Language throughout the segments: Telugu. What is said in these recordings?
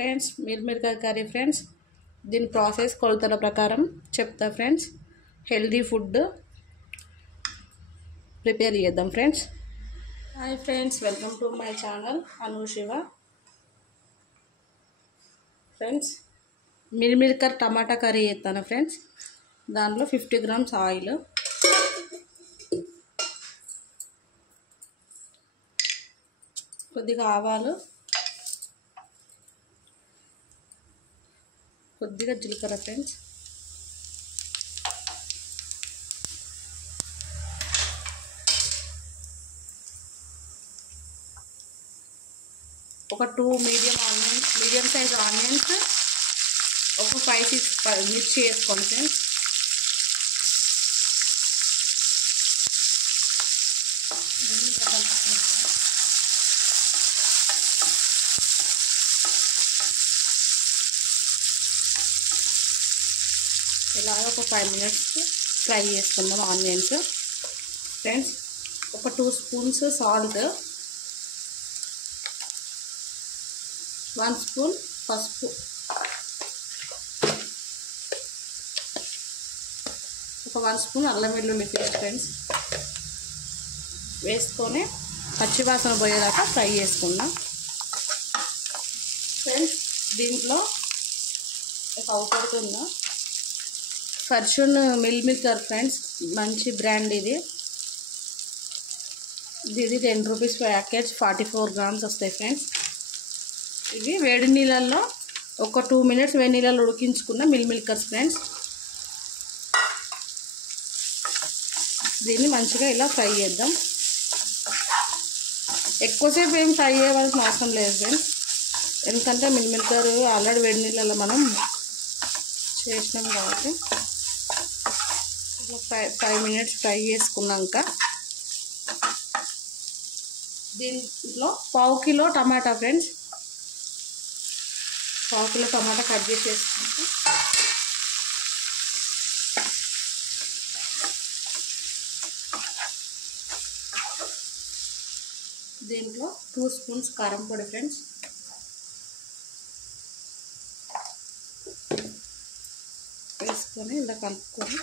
ఫ్రెండ్స్ మిరపకాయ కర్రీ ఫ్రెండ్స్. దీని ప్రాసెస్ కొలతల ప్రకారం చెప్తా ఫ్రెండ్స్. హెల్దీ ఫుడ్ ప్రిపేర్ చేద్దాం friends. Hi friends, welcome to my channel Anu Shiva. Friends మిరపకాయ టమాటా కర్రీ చేస్తాను ఫ్రెండ్స్. దాంట్లో 50 grams ఆయిల్, కొద్దిగా ఆవాలు, కొద్దిగా జీలకర్ర ఫ్రెండ్స్, ఒక 2 మీడియం సైజ్ ఆనియన్స్, ఒక 5-6 మిర్చి వేసుకోండి ఫ్రెండ్స్. ఇలాగ ఒక 5 minutes ఫ్రై చేసుకుందాం ఆనియన్స్ ఫ్రెండ్స్. ఒక 2 spoons సాల్ట్, 1 spoon పసుపు, ఒక 1 spoon అల్లం వెల్లుల్లి పేస్ట్ ఫ్రెండ్స్ వేసుకొని పచ్చివాసన పోయేదాకా ఫ్రై చేసుకుందాం ఫ్రెండ్స్. దీంట్లో ఒక అవుపడుతుందా ఫర్చూన్ మిల్మికర్ ఫ్రెండ్స్, మంచి బ్రాండ్ ఇది 10 rupees ప్యాకెట్, 44 grams వస్తాయి ఫ్రెండ్స్. ఇవి వేడి నీళ్ళల్లో ఒక 2 minutes వేడి నీళ్ళలో ఉడికించుకున్న మిల్మికర్స్ ఫ్రెండ్స్. దీన్ని మంచిగా ఇలా ఫ్రై చేద్దాం. ఎక్కువసేపు ఏం ఫ్రై చేయవలసిన అవసరం లేదు ఫ్రెండ్స్, ఎందుకంటే మిల్మికర్ ఆల్రెడీ వేడి నీళ్ళలో మనం చేసినాం కాబట్టి. 5 minutes ఫ్రై చేసుకున్నాక దీంట్లో 1/2 kilo టమాటా ఫ్రెండ్స్, 1/2 kilo టమాటా కట్ చేసి వేసుకుంటాం. దీంట్లో 2 spoons కారం పొడి ఫ్రెండ్స్, వేసుకొని ఇలా కలుపుకొని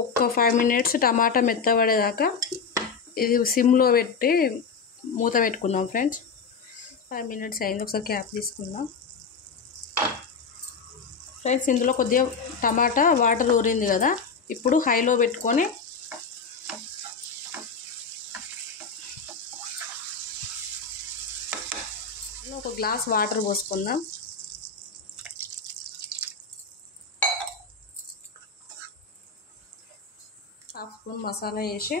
ఒక 5 minutes టమాటా మెత్తబడేదాకా ఇది సిమ్లో పెట్టి మూత పెట్టుకుందాం ఫ్రెండ్స్. 5 minutes అయింది, ఒకసారి క్యాప్ తీసుకుందాం ఫ్రెండ్స్. ఇందులో కొద్దిగా టమాటా వాటర్ ఊరింది కదా, ఇప్పుడు హైలో పెట్టుకొని ఒక గ్లాస్ వాటర్ పోసుకుందాం. హాఫ్ స్పూన్ మసాలా వేసి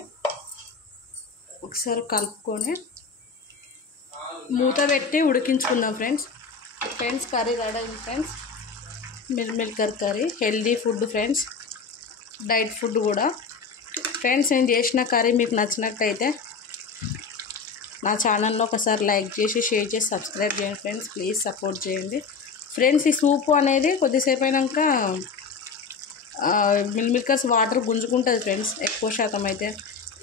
ఒకసారి కలుపుకొని మూత పెట్టి ఉడికించుకుందాం ఫ్రెండ్స్. కర్రీ రెడీ అయింది ఫ్రెండ్స్. మిరపకాయ curry healthy food friends, diet food కూడా ఫ్రెండ్స్. నేను చేసిన కర్రీ మీకు నచ్చినట్టయితే నా ఛానల్లో ఒకసారి లైక్ చేసి, షేర్ చేసి, సబ్స్క్రైబ్ చేయండి ఫ్రెండ్స్. ప్లీజ్ సపోర్ట్ చేయండి ఫ్రెండ్స్. ఈ సూపు అనేది కొద్దిసేపు అయినాక మిల్మికర్స్ వాటర్ గుంజుకుంటుంది ఫ్రెండ్స్. ఎక్కువ శాతం అయితే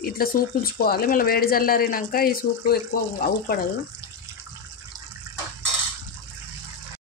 ఇట్లా సూప్ ఉంచుకోవాలి, మళ్ళీ వేడి చల్లారినాక ఈ సూపు ఎక్కువ అవ్వపడదు.